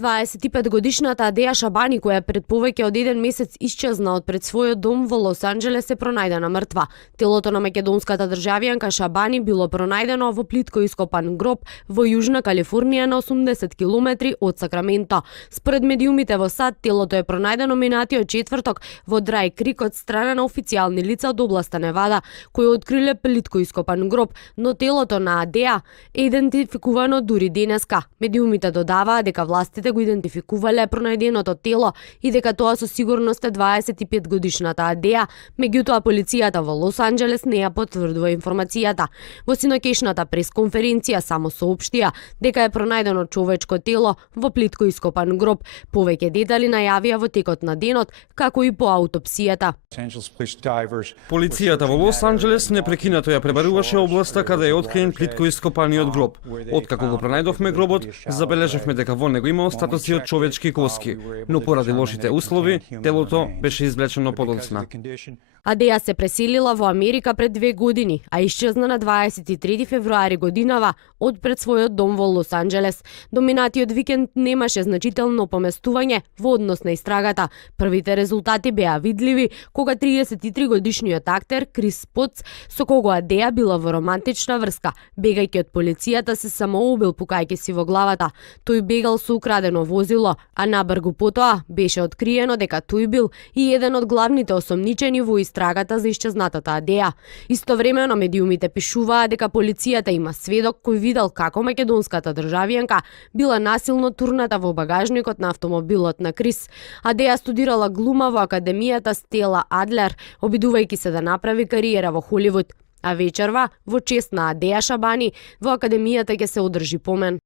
25-годишната Адеја Шабани, која пред повеќе од 1 месец исчезна од пред својот дом во Лос Анџелес, е пронајдена мртва. Телото на македонската државјанка Шабани било пронајдено во плитко ископан гроб во Јужна Калифорнија на 80 километри од Сакраменто. Според медиумите во САД, телото е пронајдено минатиот четврток во Драј Крик од страна на официјални лица од областа Невада, кои откриле плитко ископан гроб, но телото на Адеја е идентификувано дури денеска. Медиумите додаваа дека властите го идентификувале пронајденото тело и дека тоа со сигурност е 25-годишната Адеја, меѓутоа полицијата во Лос Анџелес не ја потврдува информацијата. Во синокешната пресконференција само соопштија дека е пронајдено човечко тело во плитко ископан гроб. Повеќе детали најавија во текот на денот, како и по аутопсијата. Полицијата во Лос Анџелес непрекинато ја пребаруваше областа каде е откриен плитко ископаниот гроб. Откако го пронајдовме гробот, забележавме дека во него има остатоци од човечки коски, но поради лошите услови, телото беше извлечено подоцна. Адеја се преселила во Америка пред 2 години, а исчезна на 23 февруари годинава од пред својот дом во Лос Анџелес. До минатиот викенд немаше значително поместување во однос на истрагата. Првите резултати беа видливи кога 33-годишниот актер Крис Потс, со кого Адеја била во романтична врска, бегајќи од полицијата, се самоубил пукајќи си во главата. Тој бегал со украдено возило, а набргу потоа беше откриено дека тој бил и еден од главните осомничени во истрагата за исчезнатата Адеја. Истовремено медиумите пишуваа дека полицијата има сведок кој видел како македонската државјанка била насилно турната во багажникот на автомобилот на Крис. Адеја студирала глума во академијата Стела Адлер, обидувајќи се да направи кариера во Холивуд. А вечерва, во чест на Адеја Шабани, во академијата ќе се одржи помен.